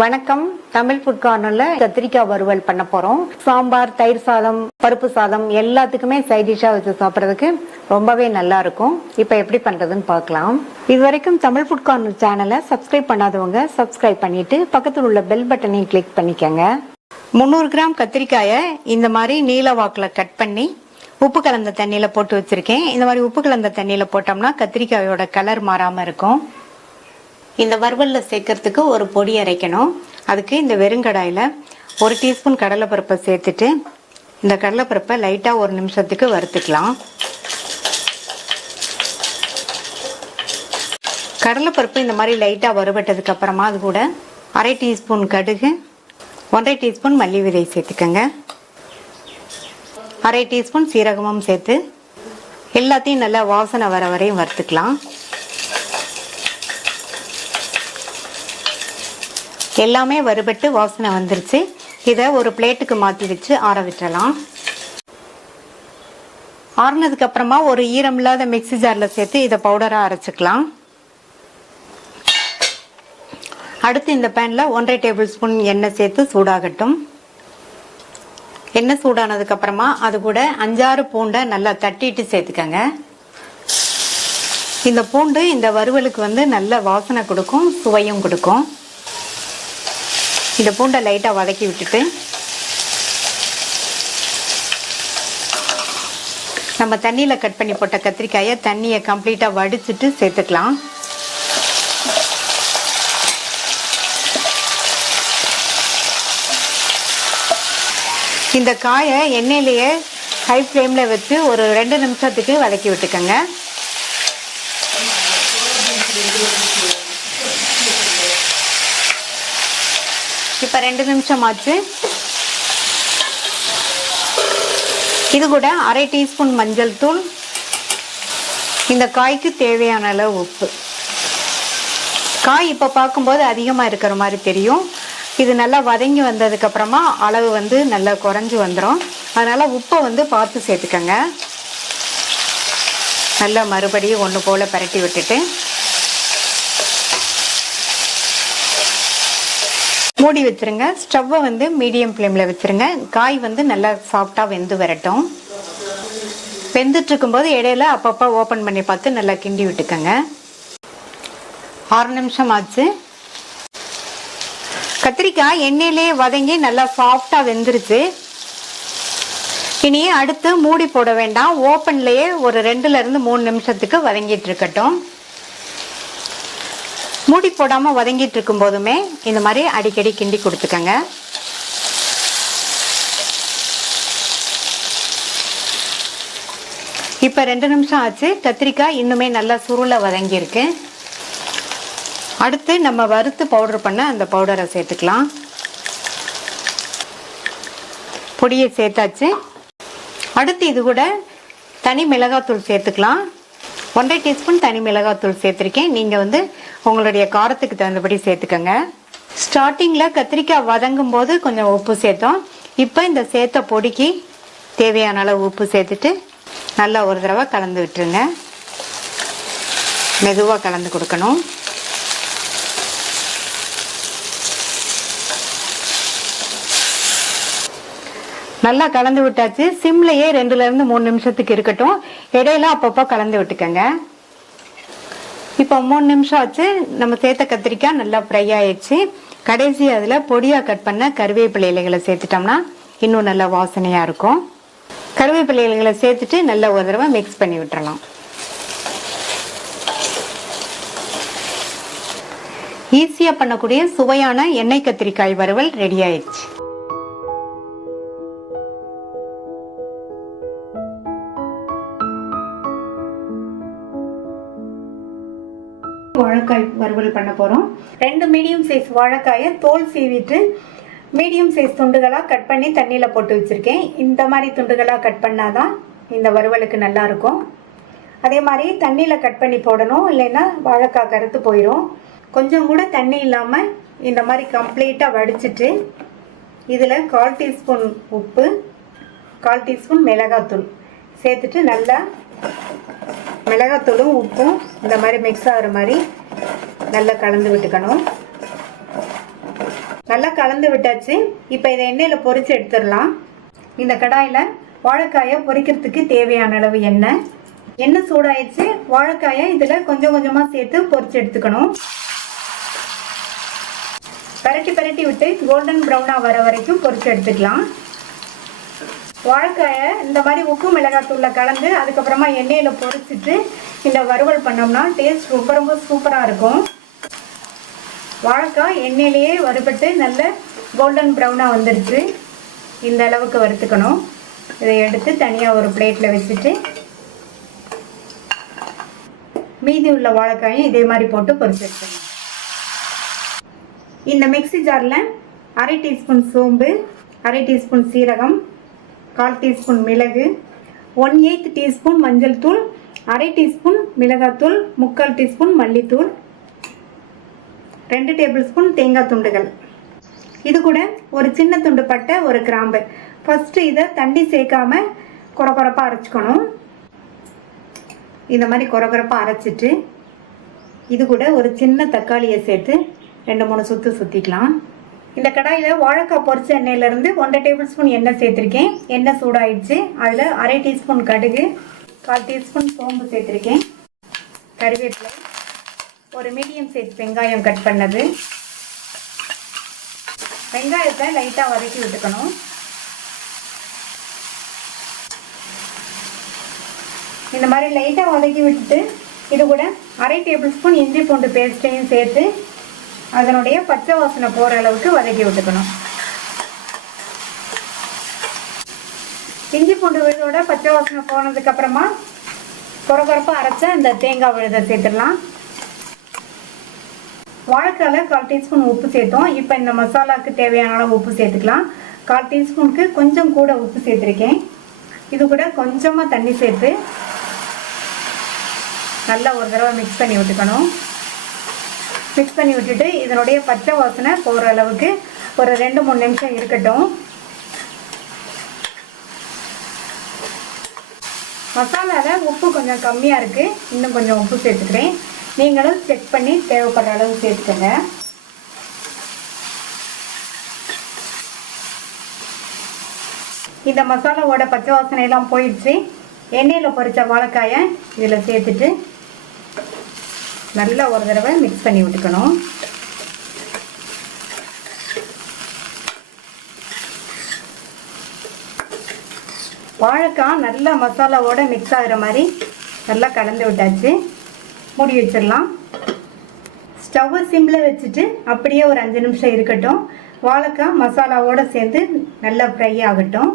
வணக்கம். தமிழ் ஃபுட் கார்னர்ல கத்திரிக்காய் வறுவல் பண்ண போறோம். சாம்பார், தயிர் சாதம், பருப்பு சாதம் எல்லாத்துக்குமே சைட் டிஷ்ஷா வச்சு சாப்பிட்றதுக்கு ரொம்பவே நல்லா இருக்கும். இப்போ எப்படி பண்றதுன்னு பார்க்கலாம். இது வரைக்கும் தமிழ் ஃபுட் கார்னர் சேனலை சப்ஸ்கிரைப் பண்ணாதவங்க சப்ஸ்கிரைப் பண்ணிட்டு பக்கத்தில் உள்ள பெல் பட்டனையும் கிளிக் பண்ணிக்கங்க. 300 கிராம் கத்திரிக்காயை இந்த மாதிரி நீல வாக்கில் கட் பண்ணி உப்பு கலந்த தண்ணியில போட்டு வச்சிருக்கேன். இந்த மாதிரி உப்பு கலந்த தண்ணியில போட்டோம்னா கத்திரிக்காயோட கலர் மாறாம இருக்கும். இந்த வறுவல்ல சேர்க்கறதுக்கு ஒரு பொடி அரைக்கணும். அதுக்கு இந்த வெறுங்கடாயில 1 டீஸ்பூன் கடலைப்பருப்பை சேர்த்துட்டு இந்த கடலைப்பருப்பை லைட்டா 1 நிமிஷத்துக்கு வறுத்துக்கலாம். கடலைப்பருப்பு இந்த மாதிரி லைட்டா வறுபட்டதுக்கு அப்புறமா அது கூட 1/2 டீஸ்பூன் கடுகு, 1/2 டீஸ்பூன் மல்லி விதை சேர்த்துக்கங்க. 1/2 டீஸ்பூன் சீரகமும் சேர்த்து எல்லாத்தையும் நல்லா வாசனை வர வரையும் வறுத்துக்கலாம். எல்லாமே வறுபட்டு வாசனை வந்துருச்சு. இதை ஒரு பிளேட்டுக்கு மாற்றி வச்சு ஆற விட்டுறலாம். ஆறுனதுக்கு அப்புறமா ஒரு ஈரம் இல்லாத மிக்சி ஜாரில் சேர்த்து இதை பவுடராக அரைச்சிக்கலாம். அடுத்து இந்த பேனில் 1/2 டேபிள் ஸ்பூன் எண்ணெய் சேர்த்து சூடாகட்டும். எண்ணெய் சூடானதுக்கு அப்புறமா அது கூட 5-6 பூண்டை நல்லா தட்டிட்டு சேர்த்துக்கங்க. இந்த பூண்டு இந்த வறுவலுக்கு நல்ல வாசனை கொடுக்கும், சுவையும் கொடுக்கும். இந்த பூண்டை லைட்டாக வதக்கி விட்டுட்டு நம்ம தண்ணியில் கட் பண்ணி போட்ட கத்திரிக்காயை தண்ணியை கம்ப்ளீட்டாக வடிச்சிட்டு சேர்த்துக்கலாம். இந்த காயை எண்ணெயிலேயே ஹை ஃப்ளேமில் வச்சு ஒரு 2 நிமிஷத்துக்கு வதக்கி விட்டுக்கோங்க. இப்போ 2 நிமிஷம் ஆச்சு. இது கூட 1/2 டீஸ்பூன் மஞ்சள் தூள், இந்த காய்க்கு தேவையான அளவு உப்பு. காய் இப்போ பார்க்கும்போது அதிகமாக இருக்கிற மாதிரி தெரியும். இது நல்லா வதங்கி வந்ததுக்கு அப்புறமா அளவு நல்லா குறைஞ்சி வந்துடும். அதனால உப்பை பார்த்து சேர்த்துக்கங்க. நல்லா மறுபடியும் ஒன்று போல் பரட்டி விட்டுட்டு மூடி வச்சிருங்க. ஸ்டவ்வை மீடியம் ஃப்ளேமில் வச்சிருங்க. காய் நல்லா சாஃப்டாக வெந்து வரட்டும். வெந்துட்டு இருக்கும்போது இடையில அப்பப்போ ஓப்பன் பண்ணி பார்த்து நல்லா கிண்டி விட்டுக்கங்க. 6 நிமிஷம் ஆச்சு. கத்திரிக்காய் எண்ணெயிலே வதங்கி நல்லா சாஃப்டாக வெந்துருச்சு. இனி அடுத்து மூடி போட வேண்டாம். ஓப்பன்லேயே ஒரு 2லேருந்து 3 நிமிஷத்துக்கு வதங்கிட்டு இருக்கட்டும். மூடி போடாமல் வதங்கிட்டு இருக்கும் போதுமே இந்த மாதிரி அடிக்கடி கிண்டி கொடுத்துக்கங்க. இப்போ 2 நிமிஷம் ஆச்சு. கத்திரிக்காய் இன்னுமே நல்லா சுருள வதங்கியிருக்கு. அடுத்து நம்ம வறுத்து பவுடர் பண்ண அந்த பவுடரை சேர்த்துக்கலாம். பொடியை சேர்த்தாச்சு. அடுத்து இது கூட தனி மிளகாத்தூள் சேர்த்துக்கலாம். 1/2 டீஸ்பூன் தனி மிளகாத்தூள் சேர்த்துருக்கேன். நீங்கள் உங்களுடைய காரத்துக்கு தகுந்தபடி சேர்த்துக்கங்க. ஸ்டார்டிங்கில் கத்திரிக்காய் வதங்கும் போது கொஞ்சம் உப்பு சேர்த்தோம். இப்போ இந்த சேர்த்த பொடிக்கு தேவையான அளவு உப்பு சேர்த்துட்டு நல்லா ஒரு தடவை கலந்து விட்டுருங்க. மெதுவாக கலந்து கொடுக்கணும். நல்லா கலந்து விட்டாச்சு. சிம்லையே 2லேருந்து 3 நிமிஷத்துக்கு இருக்கட்டும். இடையில அப்பப்போ கலந்து விட்டுக்கங்க. இப்போ 3 நிமிஷம் ஆச்சு. நம்ம சேர்த்த கத்திரிக்காய் நல்லா ஃப்ரை ஆயிடுச்சு. கடைசி அதில் பொடியாக கட் பண்ண கருவேப்பிலை இலைகளை சேர்த்துட்டோம்னா இன்னும் நல்லா வாசனையாக இருக்கும். கருவேப்பிலை இலைகளை சேர்த்துட்டு நல்லா ஒரு தடவை மிக்ஸ் பண்ணி விட்டுறலாம். ஈஸியாக பண்ணக்கூடிய சுவையான எண்ணெய் கத்திரிக்காய் வறுவல் ரெடி ஆயிடுச்சு. வாழைக்காய் வறுவல் பண்ண போறோம். 2 மீடியம் சைஸ் வாழைக்காயை தோல் சீவிட்டு மீடியம் சைஸ் துண்டுகளா கட் பண்ணி தண்ணியில போட்டு வச்சிருக்கேன். இந்த மாதிரி துண்டுகளா கட் பண்ணாதான் இந்த வறுவலுக்கு நல்லா இருக்கும். அதே மாதிரி தண்ணியில கட் பண்ணி போடணும், இல்லைன்னா வாழைக்காய் கருத்து போயிடும். கொஞ்சம் கூட தண்ணி இல்லாம இந்த மாதிரி கம்ப்ளீட்டா வடிச்சிட்டு இதுல 1/4 டீஸ்பூன் உப்பு, 1/4 டீஸ்பூன் மிளகாத்தூள் சேர்த்துட்டு நல்லா மிளகாத்தூளும் உப்பும் இந்த மாதிரி மிக்ஸ் ஆகிற மாதிரி நல்லா கலந்து விட்டுக்கணும். நல்லா கலந்து விட்டாச்சு. இப்போ இதை எண்ணெயில் பொரிச்சு எடுத்துடலாம். இந்த கடாயில் வாழைக்காயை பொரிக்கிறதுக்கு தேவையான அளவு எண்ணெய் சூடாயிடுச்சு. வாழைக்காயை இதில் கொஞ்சம் கொஞ்சமாக சேர்த்து பொரிச்சு எடுத்துக்கணும். பரட்டி விட்டு கோல்டன் ப்ரௌனாக வர வரைக்கும் பொரிச்சு எடுத்துக்கலாம். வாழைக்காயை இந்த மாதிரி உப்பு மிளகாத்தூளில் கலந்து அதுக்கப்புறமா எண்ணெயில் பொரிச்சிட்டு இந்த வறுவல் பண்ணோம்னா டேஸ்ட் ரொம்ப சூப்பராக இருக்கும். வாழைக்காய் எண்ணெயிலேயே வறுபட்டு நல்ல கோல்டன் ப்ரௌனாக வந்துடுச்சு. இந்த அளவுக்கு வறுத்துக்கணும். இதை எடுத்து தனியாக ஒரு பிளேட்டில் வச்சுட்டு மீதி உள்ள வாழைக்காயும் இதே மாதிரி போட்டு பொரிச்சு எடுத்துக்கணும். இந்த மிக்ஸி ஜாரில் அரை டீஸ்பூன் சோம்பு, அரை டீஸ்பூன் சீரகம், 1/4 டீஸ்பூன் மிளகு, 1/8 டீஸ்பூன் மஞ்சள் தூள், அரை டீஸ்பூன் மிளகாத்தூள், 3/4 டீஸ்பூன் மல்லித்தூள், 2 டேபிள் ஸ்பூன் தேங்காய் துண்டுகள், இது கூட ஒரு சின்ன துண்டு பட்டை, ஒரு கிராம்பு. ஃபஸ்ட்டு இதை தண்ணி சேர்க்காம கொரகொரப்பாக அரைச்சிக்கணும். இந்த மாதிரி கொரகொரப்பாக அரைச்சிட்டு இது கூட ஒரு சின்ன தக்காளியை சேர்த்து 2-3 சுற்று சுற்றிக்கலாம். இந்த கடாயில் வாழைக்காய் பொரிச்ச எண்ணெயிலேருந்து 1/2 டேபிள் ஸ்பூன் எண்ணெய் சேர்த்துருக்கேன். எண்ணெய் சூடாயிடுச்சு. அதில் அரை டீஸ்பூன் கடுகு, 1/4 டீஸ்பூன் சோம்பு சேர்த்துருக்கேன். கருவேப்பிலை, ஒரு மீடியம் சைஸ் வெங்காயம் கட் பண்ணது. வெங்காயத்தை லைட்டாக வதக்கி விட்டுக்கணும். இந்த மாதிரி லைட்டாக வதக்கி விட்டுட்டு இது கூட அரை டேபிள் ஸ்பூன் இஞ்சி பூண்டு பேஸ்ட்டையும் சேர்த்து அதனுடைய பச்சை வாசனை போகிற அளவுக்கு வதக்கி விட்டுக்கணும். இஞ்சி பூண்டு விழுதோட பச்சை வாசனை போனதுக்கப்புறமா கொரகொரப்பாக அரைச்ச அந்த தேங்காய் விழுதை சேர்த்துடலாம். வாழைக்காயில் 1/4 டீஸ்பூன் உப்பு சேர்த்தோம். இப்போ இந்த மசாலாவுக்கு தேவையான அளவு உப்பு சேர்த்துக்கலாம். 1/4 டீஸ்பூனுக்கு கொஞ்சம் கூட உப்பு சேர்த்துருக்கேன். இது கூட கொஞ்சமாக தண்ணி சேர்த்து நல்லா ஒரு தடவை மிக்ஸ் பண்ணி விட்டுக்கணும். மிக்ஸ் பண்ணி விட்டுட்டு இதனுடைய பச்சை வாசனை போகிற அளவுக்கு ஒரு 2-3 நிமிஷம் இருக்கட்டும். மசாலாவில் உப்பு கொஞ்சம் கம்மியாக இருக்குது. இன்னும் கொஞ்சம் உப்பு சேர்த்துக்கிறேன். நீங்களும் செக் பண்ணி தேவைப்படுற அளவு சேர்த்துக்கங்க. இந்த மசாலாவோட பச்சை வாசனையெல்லாம் போயிடுச்சு. எண்ணெயில் பொரிச்ச வாழைக்காயை இதில் சேர்த்துட்டு நல்லா ஒரு தடவை மிக்ஸ் பண்ணி விட்டுக்கணும். வாழைக்காய் நல்லா மசாலாவோட மிக்ஸ் ஆகிற மாதிரி நல்லா கலந்து விட்டாச்சு. மூடி வச்சிடலாம். ஸ்டவ்வை சிம்மில் வச்சுட்டு அப்படியே ஒரு 5 நிமிஷம் இருக்கட்டும். வாழைக்காய் மசாலாவோடு சேர்ந்து நல்லா ஃப்ரை ஆகட்டும்.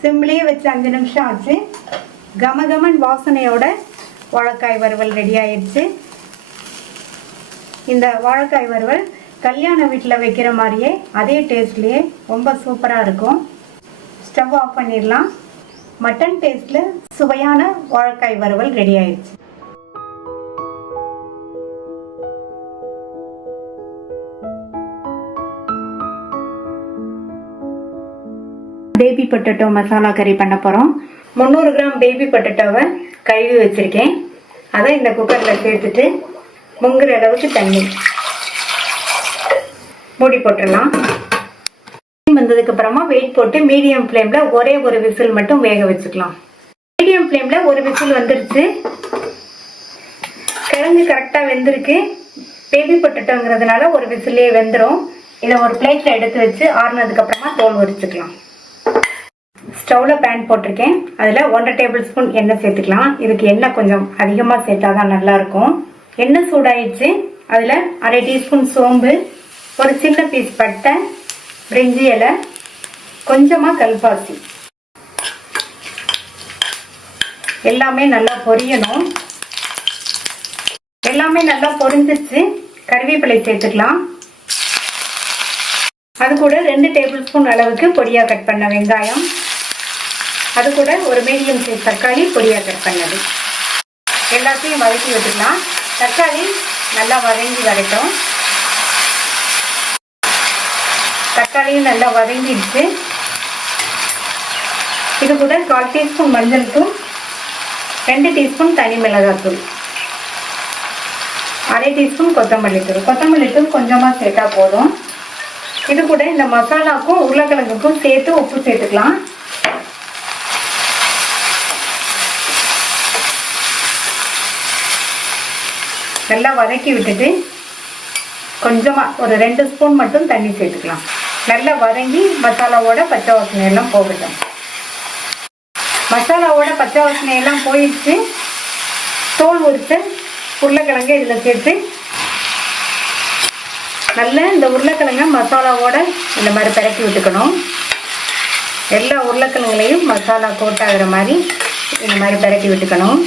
சிம்லேயே வச்சு 5 நிமிஷம் ஆச்சு. கமகமன் வாசனையோட வாழைக்காய் வறுவல் ரெடி ஆயிடுச்சு. இந்த வாழைக்காய் வறுவல் கல்யாண வீட்டில் வைக்கிற மாதிரியே அதே டேஸ்ட்லேயே ரொம்ப சூப்பராக இருக்கும். ஸ்டவ் ஆஃப் பண்ணிடலாம். மட்டன் டேஸ்ட்டில் சுவையான வாழைக்காய் வறுவல் ரெடி ஆயிடுச்சு. பேபி பொட்டேட்டோ மசாலா கறி பண்ண போகிறோம். 300 கிராம் பேபி பொட்டேட்டோவை கழுவி வச்சுருக்கேன். அதை இந்த குக்கரில் சேர்த்துட்டு முங்குற அளவுக்கு தண்ணி மூடி போட்டுடலாம். வந்ததுக்கு அப்புறமா வெயிட் போட்டு மீடியம் ஃப்ளேமில் ஒரே ஒரு விசில் மட்டும் வேக வச்சுக்கலாம். மீடியம் ஃப்ளேமில் ஒரு விசில் வந்துருச்சு. கிழங்கு கரெக்டாக வெந்திருக்கு. பேபி பொட்டேட்டோங்கிறதுனால ஒரு விசிலே வெந்துடும். இதை ஒரு பிளேட்டில் எடுத்து வச்சு ஆறுனதுக்கு அப்புறமா தோல் உரிச்சுக்கலாம். ஸ்டவ்வில் பேன் போட்டிருக்கேன். அதில் 1/2 டேபிள் ஸ்பூன் எண்ணெய் சேர்த்துக்கலாம். இதுக்கு எண்ணெய் கொஞ்சம் அதிகமாக சேர்த்தா தான் நல்லாயிருக்கும். எண்ணெய் சூடாயிடுச்சு. அதில் அரை டீஸ்பூன் சோம்பு, ஒரு சின்ன பீஸ் பட்டை, பிரிஞ்சி இலை, கொஞ்சமாக கல்பாசி, எல்லாமே நல்லா பொரியணும். எல்லாமே நல்லா பொரிஞ்சிச்சு. கறிவேப்பிலை சேர்த்துக்கலாம். அது கூட 2 டேபிள் ஸ்பூன் அளவுக்கு பொடியாக கட் பண்ண வெங்காயம், அது கூட ஒரு மீடியம் சைஸ் தக்காளி பொடியாக கட் பண்ணது, எல்லாத்தையும் வதக்கி விட்டுக்கலாம். தக்காளி நல்லா வதங்கி வரட்டும். தக்காளியும் நல்லா வதங்கிடுச்சு. இது கூட 1/4 டீஸ்பூன் மஞ்சள் தூள், 2 டீஸ்பூன் தனி மிளகாய் தூள், அரை டீஸ்பூன் கொத்தமல்லி தூள். கொத்தமல்லி தூள் கொஞ்சமாக சேர்த்தா போதும். இது கூட இந்த மசாலாக்கும் உருளைக்கிழங்குக்கும் சேர்த்து உப்பு சேர்த்துக்கலாம். நல்லா வதக்கி விட்டுட்டு கொஞ்சமாக ஒரு 2 ஸ்பூன் மட்டும் தண்ணி சேர்த்துக்கலாம். நல்லா வதங்கி மசாலாவோட பச்சை வாசனை எல்லாம் போகட்டும். மசாலாவோட பச்சை வாசனை எல்லாம் போயிடுச்சு. தோல் உரித்த உருளைக்கிழங்கு இதில் சேர்த்து நல்லா இந்த உருளைக்கிழங்க மசாலாவோட இந்த மாதிரி பரப்பி விட்டுக்கணும். எல்லா உருளைக்கிழங்குலையும் மசாலா கோட் ஆகிற மாதிரி இந்த மாதிரி பரப்பி விட்டுக்கணும்.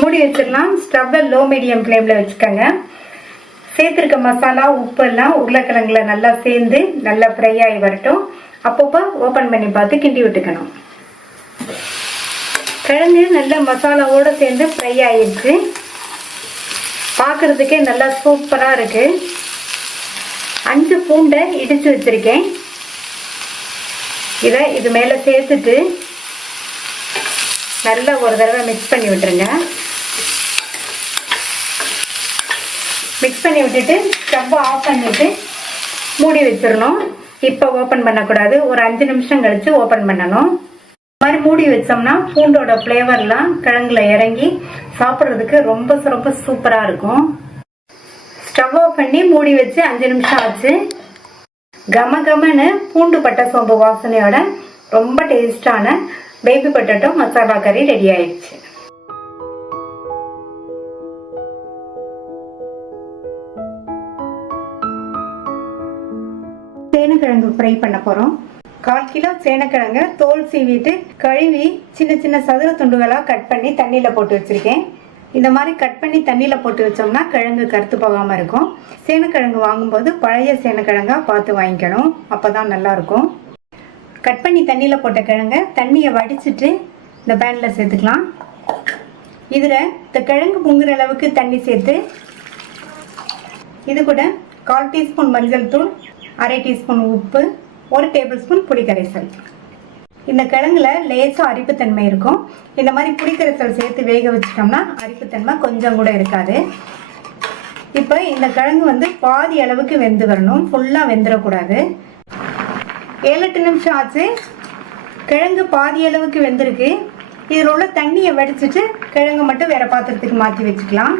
மூடி வச்சிடலாம். ஸ்டவ்வை லோ மீடியம் ஃப்ளேமில் வச்சுக்கோங்க. சேர்த்துருக்க மசாலா உப்பு எல்லாம் உருளைக்கிழங்குல நல்லா சேர்ந்து நல்லா ஃப்ரை ஆகி வரட்டும். அப்பப்போ ஓப்பன் பண்ணி பார்த்து கிண்டி விட்டுக்கணும். கிழங்கு நல்லா மசாலாவோடு சேர்ந்து ஃப்ரை ஆகிடுச்சு. பார்க்குறதுக்கே நல்லா சூப்பராக இருக்குது. 5 பூண்டை இடித்து வச்சுருக்கேன். இதை இது மேலே சேர்த்துட்டு நல்லா ஒரு தடவை மிக்ஸ் பண்ணி விட்டுருங்க. மிக்ஸ் பண்ணி விட்டுட்டு ஸ்டவ்வை ஆஃப் பண்ணிவிட்டு மூடி வச்சிடணும். இப்போ ஓப்பன் பண்ணக்கூடாது. ஒரு 5 நிமிஷம் கழித்து ஓப்பன் பண்ணணும். இந்த மாதிரி மூடி வச்சோம்னா பூண்டோட ஃப்ளேவர்லாம் கிழங்குல இறங்கி சாப்பிட்றதுக்கு ரொம்ப ரொம்ப சூப்பராக இருக்கும். ஸ்டவ் ஆஃப் பண்ணி மூடி வச்சு 5 நிமிஷம் ஆச்சு. கம கமன்னு பூண்டு பட்டை சோம்பு வாசனையோட ரொம்ப டேஸ்டான பேபி பொட்டேட்டோ மசாலா கறி ரெடி ஆயிடுச்சு. சேனக்கிழங்கு ஃப்ரை பண்ண போகிறோம். 1/4 கிலோ சேனக்கிழங்கு தோல் சீவிட்டு கழுவி சின்ன சின்ன சதுர துண்டுகளாக கட் பண்ணி தண்ணியில் போட்டு வச்சுருக்கேன். இந்த மாதிரி கட் பண்ணி தண்ணியில் போட்டு வச்சோம்னா கிழங்கு கருத்து போகாமல் இருக்கும். சேனக்கிழங்கு வாங்கும்போது பழைய சேனக்கிழங்கா பார்த்து வாங்கிக்கணும். அப்போ தான் நல்லாயிருக்கும். கட் பண்ணி தண்ணியில் போட்ட கிழங்கை தண்ணியை வடிச்சிட்டு இந்த பேனில் சேர்த்துக்கலாம். இதில் இந்த கிழங்கு முங்குற அளவுக்கு தண்ணி சேர்த்து இது கூட 1/4 டீஸ்பூன் மஞ்சள் தூள், 1/2 டீஸ்பூன் உப்பு, 1 டேபிள் ஸ்பூன் புளிக்கரைசல். இந்த கிழங்குல லேசாக அரிப்புத்தன்மை இருக்கும். இந்த மாதிரி புளிக்கரைசல் சேர்த்து வேக வச்சிட்டோம்னா அரிப்புத்தன்மை கொஞ்சம் கூட இருக்காது. இப்போ இந்த கிழங்கு பாதி அளவுக்கு வெந்து வரணும். ஃபுல்லாக வெந்துடக்கூடாது. 7-8 நிமிஷம் ஆச்சு. கிழங்கு பாதி அளவுக்கு வெந்திருக்கு. இதில் உள்ள தண்ணியை வடிச்சிட்டு கிழங்கு மட்டும் வேற பாத்திரத்துக்கு மாற்றி வச்சுக்கலாம்.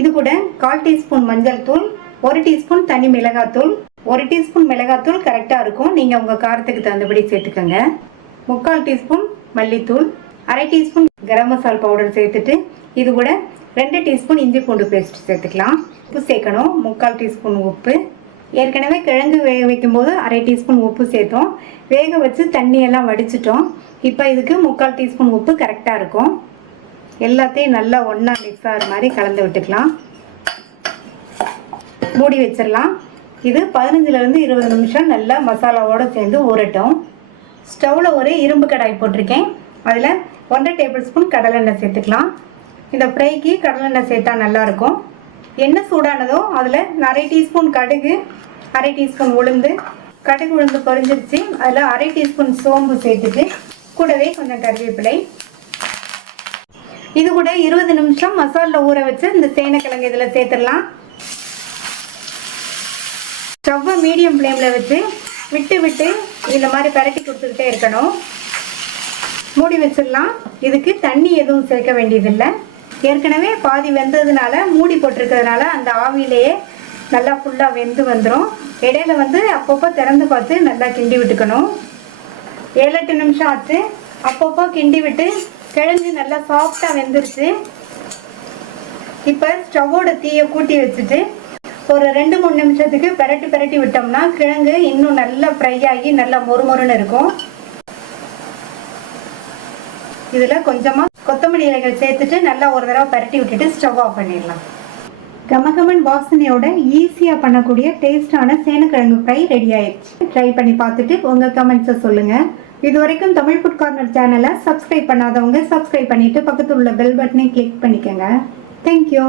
இது கூட 1/4 டீஸ்பூன் மஞ்சள் தூள், 1 டீஸ்பூன் தனி மிளகாத்தூள், 1 டீஸ்பூன் மிளகாத்தூள் கரெக்டாக இருக்கும். நீங்கள் உங்கள் காரத்துக்கு தகுந்தபடி சேர்த்துக்கோங்க. 3/4 டீஸ்பூன் மல்லித்தூள், 1/2 டீஸ்பூன் கரம் மசாலா பவுடர் சேர்த்துட்டு இது கூட 2 டீஸ்பூன் இஞ்சி பூண்டு பேஸ்ட் சேர்த்துக்கலாம். உப்பு சேர்க்கணும். 3/4 டீஸ்பூன் உப்பு. ஏற்கனவே கிழங்கு வேக வைக்கும் போது 1/2 டீஸ்பூன் உப்பு சேர்த்தோம். வேக வச்சு தண்ணியெல்லாம் வடிச்சிட்டோம். இப்போ இதுக்கு 3/4 டீஸ்பூன் உப்பு கரெக்டாக இருக்கும். எல்லாத்தையும் நல்லா ஒன்றா மிக்ஸ் ஆகிற மாதிரி கலந்து விட்டுக்கலாம். மூடி வச்சிடலாம். இது 15லேருந்து 20 நிமிஷம் நல்லா மசாலாவோடு சேர்ந்து ஊறட்டும். ஸ்டவ்வில் ஒரு இரும்பு கடாய் போட்டிருக்கேன். அதில் 1/2 டேபிள் ஸ்பூன் கடலெண்ணெய் சேர்த்துக்கலாம். இந்த ஃப்ரைக்கு கடலெண்ணெய் சேர்த்தா நல்லாயிருக்கும். எண்ணெய் சூடானதோ அதில் 1/2 டீஸ்பூன் கடுகு, 1/2 டீஸ்பூன் உளுந்து, கடுகு உளுந்து பொரிஞ்சிருச்சு. அதில் 1/2 டீஸ்பூன் சோம்பு சேர்த்துட்டு கூடவே கொஞ்சம் கருவேப்பிலை. இது கூட 20 நிமிஷம் மசாலா ஊற வச்சு இந்த சேனக்கிழங்கு இதில் சேர்த்துடலாம். ஸ்டவ்வை மீடியம் ஃப்ளேமில் வச்சு விட்டு விட்டு இந்த மாதிரி பரட்டி கொடுத்துக்கிட்டே இருக்கணும். மூடி வச்சிடலாம். இதுக்கு தண்ணி எதுவும் சேர்க்க வேண்டியதில்லை. ஏற்கனவே பாதி வெந்ததுனால மூடி போட்டிருக்கிறதுனால அந்த ஆவிலேயே நல்லா ஃபுல்லாக வெந்து வந்துடும். இடையில அப்பப்போ திறந்து பார்த்து நல்லா கிண்டி விட்டுக்கணும். 7-8 நிமிஷம் ஆச்சு. அப்பப்போ கிண்டி விட்டு கிழங்கு நல்லா சாஃப்டாக வெந்துருச்சு. இப்போ ஸ்டவ்வோட தீயை கூட்டி வச்சுட்டு ஒரு 2-3 நிமிஷத்துக்கு பிரட்டி விட்டோம்னா கிழங்கு இன்னும் நல்லா ஃப்ரை ஆகி நல்லா மொறுமொறுன்னு இருக்கும். இதில் கொஞ்சமாக கொத்தமல்லி இலைகள் சேர்த்துட்டு நல்லா ஒரு தடவை பிரட்டி விட்டுட்டு ஸ்டவ் ஆஃப் பண்ணிடலாம். கமகமன் வாசனையோட ஈஸியாக பண்ணக்கூடிய டேஸ்டான சேனக்கிழங்கு ஃப்ரை ரெடி ஆயிடுச்சு. ட்ரை பண்ணி பார்த்துட்டு உங்கள் கமெண்ட்ஸை சொல்லுங்கள். இது வரைக்கும் தமிழ் ஃபுட் கார்னர் சேனலை சப்ஸ்கிரைப் பண்ணாதவங்க சப்ஸ்கிரைப் பண்ணிட்டு பக்கத்தில் உள்ள பெல் பட்டனை கிளிக் பண்ணிக்கோங்க. தேங்க்யூ.